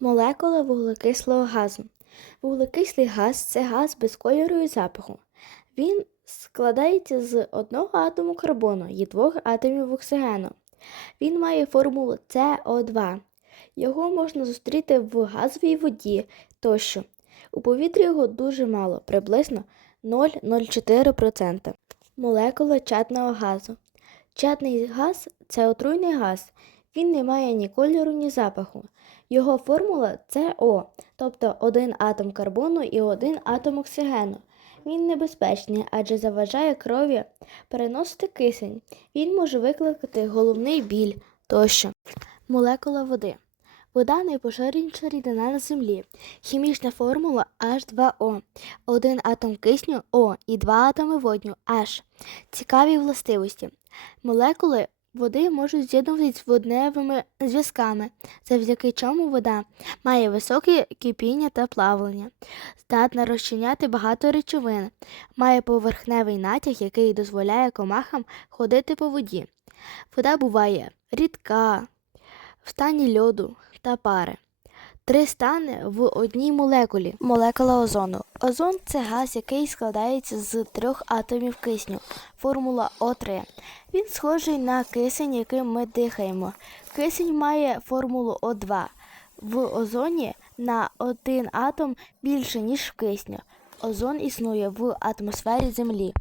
Молекула вуглекислого газу. Вуглекислий газ це газ без кольору і запаху. Він складається з одного атому карбону і двох атомів оксигену. Він має формулу СО2. Його можна зустріти в газовій воді тощо. У повітрі його дуже мало, приблизно 0,04%. Молекула чадного газу. Чадний газ це отруйний газ. Він не має ні кольору, ні запаху. Його формула СО, тобто один атом карбону і один атом оксигену. Він небезпечний, адже заважає крові переносити кисень. Він може викликати головний біль тощо. Молекула води. Вода найпоширеніша рідина на землі. Хімічна формула H2O. Один атом кисню О і два атоми водню H. Цікаві властивості. Молекули води можуть з'єднуватися водневими зв'язками, завдяки чому вода має високе кипіння та плавлення, здатна розчиняти багато речовин, має поверхневий натяг, який дозволяє комахам ходити по воді. Вода буває рідка, в стані льоду та пари. Три стани в одній молекулі. Молекула озону. Озон це газ, який складається з трьох атомів кисню. Формула О3. Він схожий на кисень, яким ми дихаємо. Кисень має формулу О2. В озоні на один атом більше, ніж в кисню. Озон існує в атмосфері Землі.